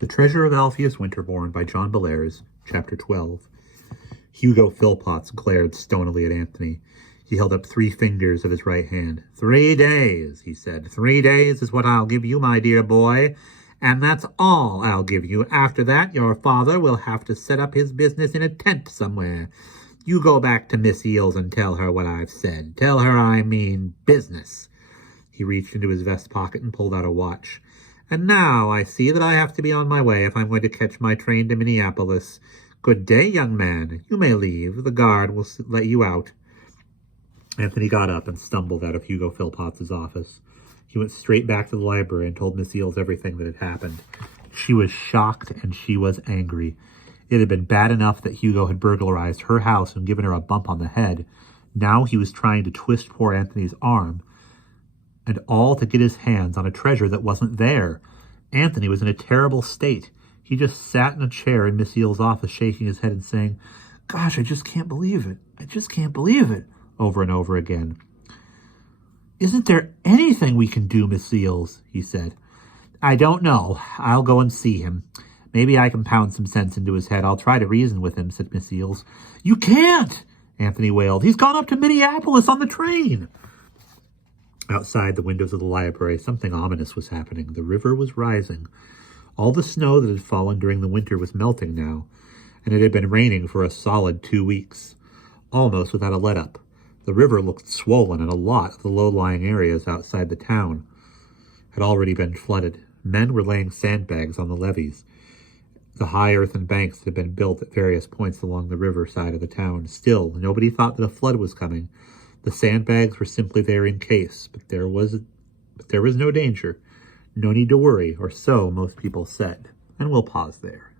The Treasure of Alpheus Winterborn by John Bellairs, Chapter 12. Hugo Philpotts glared stonily at Anthony. He held up 3 fingers of his right hand. 3 days, he said. 3 days is what I'll give you, my dear boy. And that's all I'll give you. After that, your father will have to set up his business in a tent somewhere. You go back to Miss Eels and tell her what I've said. Tell her I mean business. He reached into his vest pocket and pulled out a watch. And now I see that I have to be on my way if I'm going to catch my train to Minneapolis. Good day, young man. You may leave. The guard will let you out. Anthony got up and stumbled out of Hugo Philpotts' office. He went straight back to the library and told Miss Eels everything that had happened. She was shocked and she was angry. It had been bad enough that Hugo had burglarized her house and given her a bump on the head. Now he was trying to twist poor Anthony's arm, and all to get his hands on a treasure that wasn't there. Anthony was in a terrible state. He just sat in a chair in Miss Eels' office, shaking his head and saying, "Gosh, I just can't believe it. I just can't believe it," over and over again. "Isn't there anything we can do, Miss Eels?" he said. "I don't know. I'll go and see him. Maybe I can pound some sense into his head. I'll try to reason with him," said Miss Eels. "You can't!" Anthony wailed. "He's gone up to Minneapolis on the train." Outside the windows of the library, something ominous was happening. The river was rising. All the snow that had fallen during the winter was melting now, and it had been raining for a solid 2 weeks, almost without a let-up. The river looked swollen, and a lot of the low-lying areas outside the town had already been flooded. Men were laying sandbags on the levees. The high earthen banks had been built at various points along the river side of the town. Still, nobody thought that a flood was coming. The sandbags were simply there in case, but there was no danger. No need to worry, or so most people said. And we'll pause there.